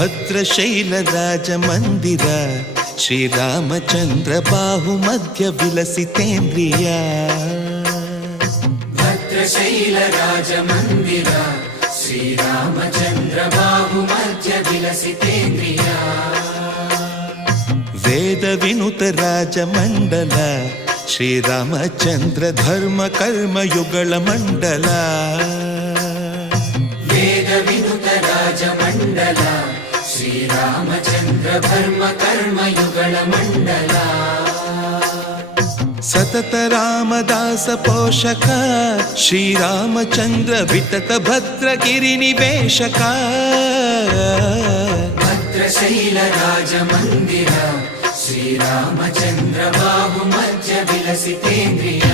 ಭದ್ರಶೈಲ ರಾಜ ಮಂದಿರ ಶ್ರೀರಾಮಚಂದ್ರ ಬಾಹು ಮಧ್ಯ ವಿಲಸಿತೇಂದ್ರಿಯ ಭದ್ರಶೈಲ ರಾಜ ಮಂದಿರ ಶ್ರೀರಾಮಚಂದ್ರ ಬಾಹು ಮಧ್ಯ ವಿಲಸಿತೇಂದ್ರಿಯ ವೇದ ವಿನುತ ರಾಜ ಮಂಡಲ ಶ್ರೀರಾಮಚಂದ್ರ ಧರ್ಮ ಕರ್ಮ ಯುಗಳ ಮಂಡಲ ವೇದ ವಿನುತ ರಾಜ ಮಂಡಲ ಶ್ರೀರಾಮಚಂದ್ರ ಧರ್ಮ ಕರ್ಮ ಯುಗಳ ಮಂಡಲ ಸತತ ರಾಮದಾಸ ಪೋಷಕ ಶ್ರೀರಾಮಚಂದ್ರ ವಿತತ ಭದ್ರಗಿರಿ ನಿವೇಶಕ ಭದ್ರಶೈಲ ರಾಜ ಮಂದಿರ ಶ್ರೀರಾಮಚಂದ್ರ ಬಾಹು ಮಧ್ಯ ವಿಲಸಿತೇಂದ್ರಿಯ